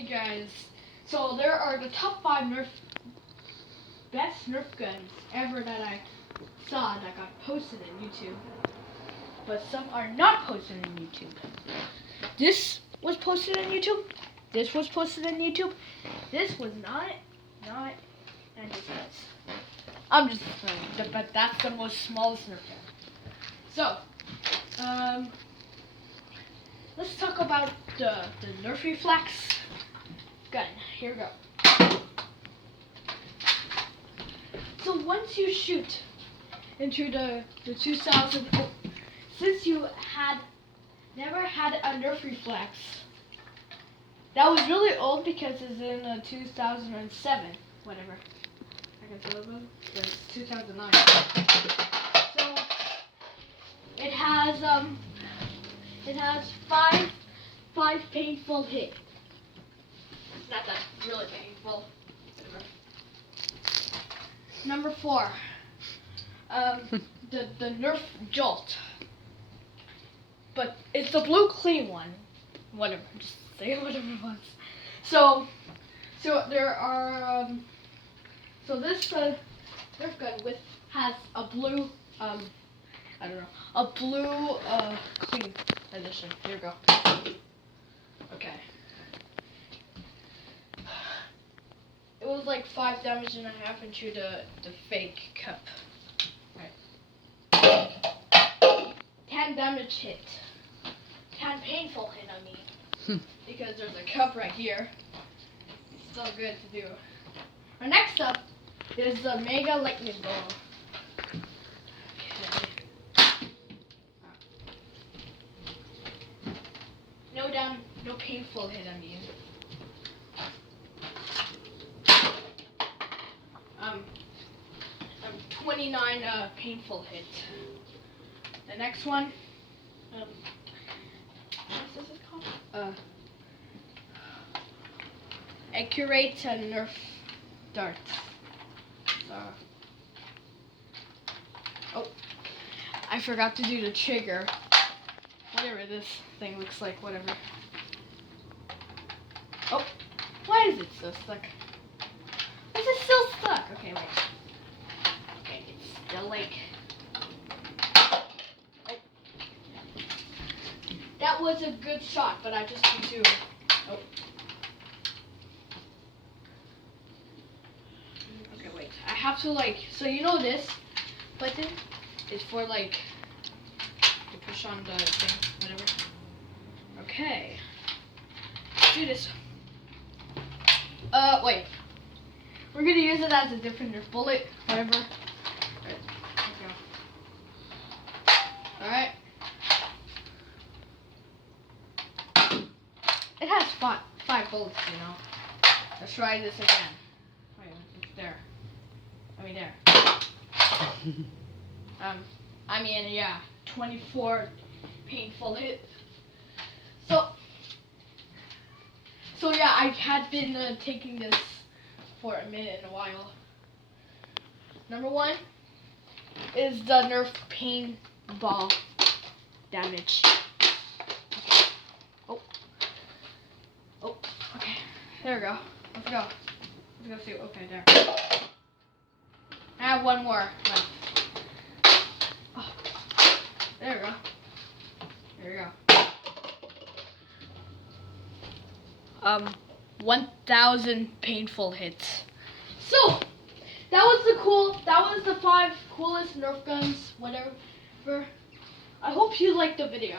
Hey guys, so there are the top 5 best Nerf guns ever that I saw that got posted on YouTube. But some are not posted on YouTube. This was posted on YouTube. This was posted on YouTube. This was not, and this was. I'm just saying, but that's the most smallest Nerf gun. So, let's talk about the Nerf Reflex gun. Here we go. So once you shoot into the 2000, since you never had a Nerf Reflex, that was really old because it's in 2007, whatever. I can tell it it's 2009. So it has five painful hits. It's not that really painful. Whatever. Number 4, the Nerf Jolt, but it's the blue clean one. Whatever, just say whatever it was. So there are so this Nerf gun has a blue I don't know, a blue clean edition. Here we go. Okay. It was like 5 damage and a half into the fake cup. Right. 10 damage hit. 10 painful hit, I mean. Because there's a cup right here. It's still good to do. Our next up is the Mega Lightning Ball. Okay. No painful hit, I mean. 29 painful hit. The next one, what is this called? Accurate Nerf darts. Oh, I forgot to do the trigger. Whatever this thing looks like, whatever. Oh, why is it so stuck? Why is it still stuck? Okay, wait. Okay, it's still like... Oh. That was a good shot, but I just need to... Oh. Okay, wait. I have to like... So you know this button is for like... to push on the thing, whatever. Okay. Let's do this. Wait. We're gonna use it as a different Nerf bullet, whatever. Alright. It has five bullets, you know. Let's try this again. Wait, it's there. I mean there. I mean yeah, 24 painful hits. So yeah, I had been taking this for a minute and a while. Number 1 is the Nerf paintball damage. Oh, okay. There we go. Let's go. Let's go see. Okay, there. I have one more left. Oh, there we go. There we go. 1,000 painful hits. So that was the 5 coolest Nerf guns, whatever. I hope you liked the video.